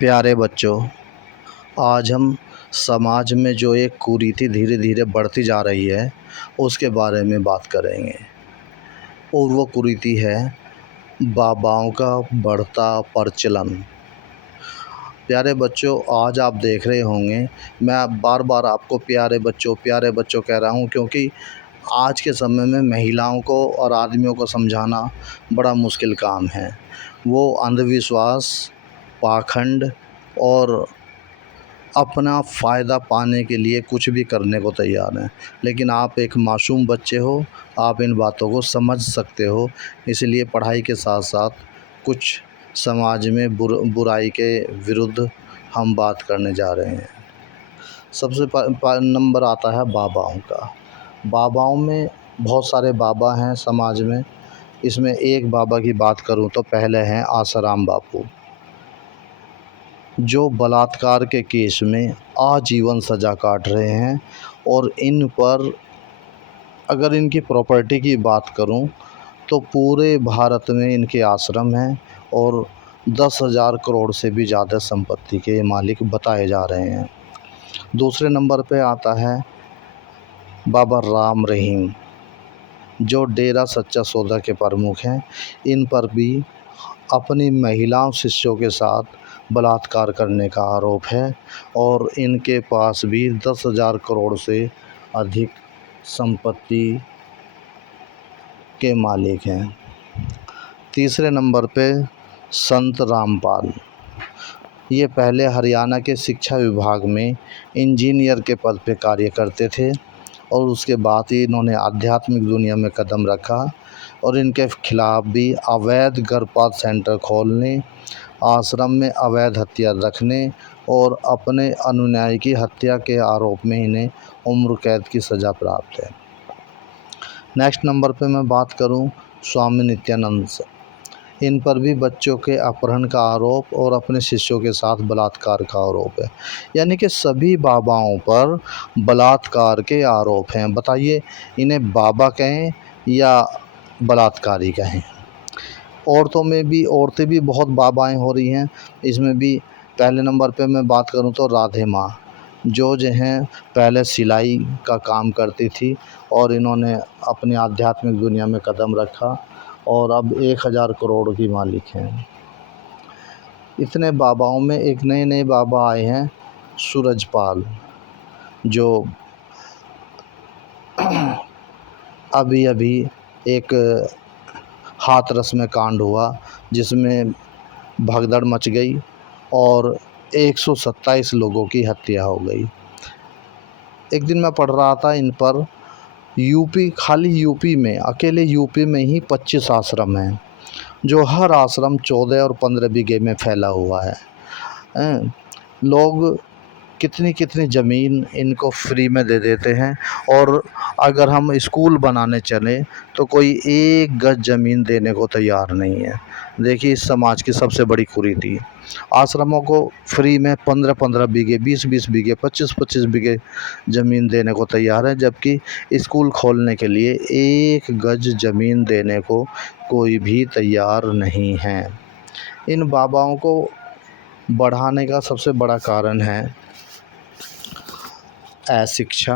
प्यारे बच्चों, आज हम समाज में जो एक कुरीति धीरे धीरे बढ़ती जा रही है उसके बारे में बात करेंगे। और वो कुरीति है बाबाओं का बढ़ता प्रचलन। प्यारे बच्चों, आज आप देख रहे होंगे, मैं बार बार आपको प्यारे बच्चों कह रहा हूँ, क्योंकि आज के समय में महिलाओं को और आदमियों को समझाना बड़ा मुश्किल काम है। वो अंधविश्वास, पाखंड और अपना फ़ायदा पाने के लिए कुछ भी करने को तैयार हैं। लेकिन आप एक मासूम बच्चे हो, आप इन बातों को समझ सकते हो। इसलिए पढ़ाई के साथ साथ कुछ समाज में बुराई के विरुद्ध हम बात करने जा रहे हैं। सबसे नंबर आता है बाबाओं का। बाबाओं में बहुत सारे बाबा हैं समाज में। इसमें एक बाबा की बात करूं तो पहले हैं आसाराम बापू, जो बलात्कार के केस में आजीवन सज़ा काट रहे हैं। और इन पर अगर इनकी प्रॉपर्टी की बात करूं तो पूरे भारत में इनके आश्रम हैं और 10,000 करोड़ से भी ज़्यादा संपत्ति के मालिक बताए जा रहे हैं। दूसरे नंबर पे आता है बाबा राम रहीम, जो डेरा सच्चा सौदा के प्रमुख हैं। इन पर भी अपनी महिला शिष्यों के साथ बलात्कार करने का आरोप है और इनके पास भी 10,000 करोड़ से अधिक संपत्ति के मालिक हैं। तीसरे नंबर पे संत रामपाल, ये पहले हरियाणा के शिक्षा विभाग में इंजीनियर के पद पे कार्य करते थे और उसके बाद ही इन्होंने आध्यात्मिक दुनिया में कदम रखा और इनके खिलाफ़ भी अवैध गर्भपात सेंटर खोलने, आश्रम में अवैध हथियार रखने और अपने अनुयायी की हत्या के आरोप में इन्हें उम्र कैद की सज़ा प्राप्त है। नेक्स्ट नंबर पे मैं बात करूं स्वामी नित्यानंद से। इन पर भी बच्चों के अपहरण का आरोप और अपने शिष्यों के साथ बलात्कार का आरोप है। यानी कि सभी बाबाओं पर बलात्कार के आरोप हैं। बताइए, इन्हें बाबा कहें या बलात्कारी कहें? औरतें भी बहुत बाबाएं हो रही हैं। इसमें भी पहले नंबर पे मैं बात करूं तो राधे माँ, जो हैं पहले सिलाई का काम करती थी और इन्होंने अपनी आध्यात्मिक दुनिया में कदम रखा और अब 1,000 करोड़ की मालिक हैं। इतने बाबाओं में एक नए बाबा आए हैं, सूरजपाल, जो अभी एक हाथरस में कांड हुआ जिसमें भगदड़ मच गई और 127 लोगों की हत्या हो गई। एक दिन मैं पढ़ रहा था इन पर, खाली यूपी में, अकेले यूपी में ही 25 आश्रम हैं, जो हर आश्रम 14 और 15 बीघे में फैला हुआ है। लोग कितनी ज़मीन इनको फ्री में दे देते हैं और अगर हम स्कूल बनाने चलें तो कोई 1 गज ज़मीन देने को तैयार नहीं है। देखिए, इस समाज की सबसे बड़ी कुरीति। आश्रमों को फ्री में 15-15 बीघे, 20-20 बीघे, 25-25 बीघे ज़मीन देने को तैयार है, जबकि स्कूल खोलने के लिए 1 गज ज़मीन देने को कोई भी तैयार नहीं है। इन बाबाओं को बढ़ाने का सबसे बड़ा कारण है अशिक्षा,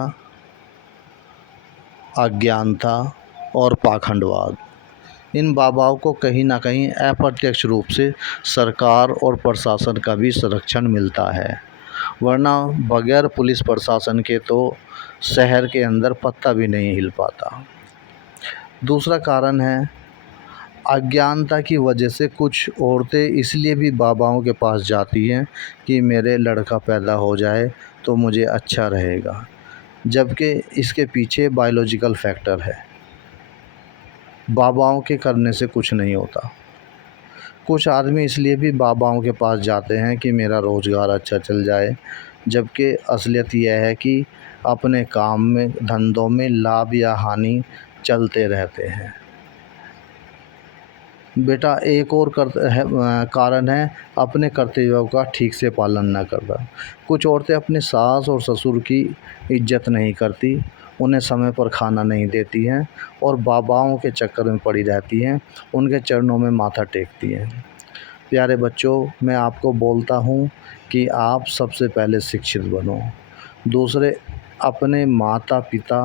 अज्ञानता और पाखंडवाद। इन बाबाओं को कहीं ना कहीं अप्रत्यक्ष रूप से सरकार और प्रशासन का भी संरक्षण मिलता है, वरना बगैर पुलिस प्रशासन के तो शहर के अंदर पत्ता भी नहीं हिल पाता। दूसरा कारण है अज्ञानता की वजह से कुछ औरतें इसलिए भी बाबाओं के पास जाती हैं कि मेरे लड़का पैदा हो जाए तो मुझे अच्छा रहेगा, जबकि इसके पीछे बायोलॉजिकल फैक्टर है। बाबाओं के करने से कुछ नहीं होता। कुछ आदमी इसलिए भी बाबाओं के पास जाते हैं कि मेरा रोज़गार अच्छा चल जाए, जबकि असलियत यह है कि अपने काम में, धंधों में लाभ या हानि चलते रहते हैं। बेटा, एक और कारण है अपने कर्तव्यों का ठीक से पालन न करना। कुछ औरतें अपने सास और ससुर की इज्जत नहीं करती, उन्हें समय पर खाना नहीं देती हैं और बाबाओं के चक्कर में पड़ी रहती हैं, उनके चरणों में माथा टेकती हैं। प्यारे बच्चों, मैं आपको बोलता हूँ कि आप सबसे पहले शिक्षित बनो। दूसरे, अपने माता पिता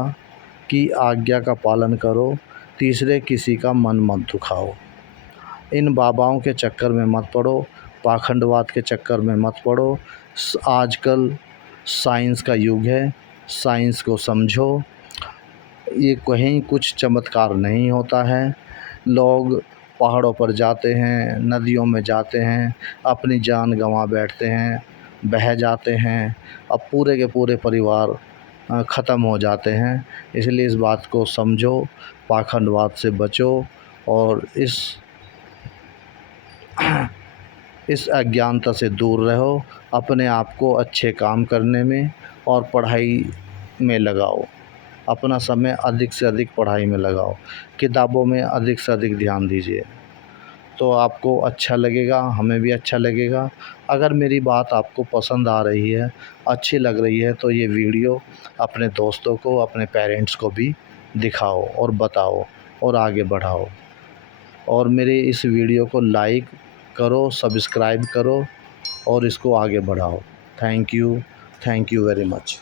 की आज्ञा का पालन करो। तीसरे, किसी का मन मत दुखाओ। इन बाबाओं के चक्कर में मत पड़ो, पाखंडवाद के चक्कर में मत पड़ो। आजकल साइंस का युग है, साइंस को समझो। ये कहीं कुछ चमत्कार नहीं होता है। लोग पहाड़ों पर जाते हैं, नदियों में जाते हैं, अपनी जान गंवा बैठते हैं, बह जाते हैं। अब पूरे के पूरे परिवार ख़त्म हो जाते हैं। इसलिए इस बात को समझो, पाखंडवाद से बचो और इस अज्ञानता से दूर रहो। अपने आप को अच्छे काम करने में और पढ़ाई में लगाओ। अपना समय अधिक से अधिक पढ़ाई में लगाओ। किताबों में अधिक से अधिक ध्यान दीजिए, तो आपको अच्छा लगेगा, हमें भी अच्छा लगेगा। अगर मेरी बात आपको पसंद आ रही है, अच्छी लग रही है, तो ये वीडियो अपने दोस्तों को, अपने पेरेंट्स को भी दिखाओ और बताओ और आगे बढ़ाओ। और मेरे इस वीडियो को लाइक करो, सब्सक्राइब करो और इसको आगे बढ़ाओ। Thank you very much.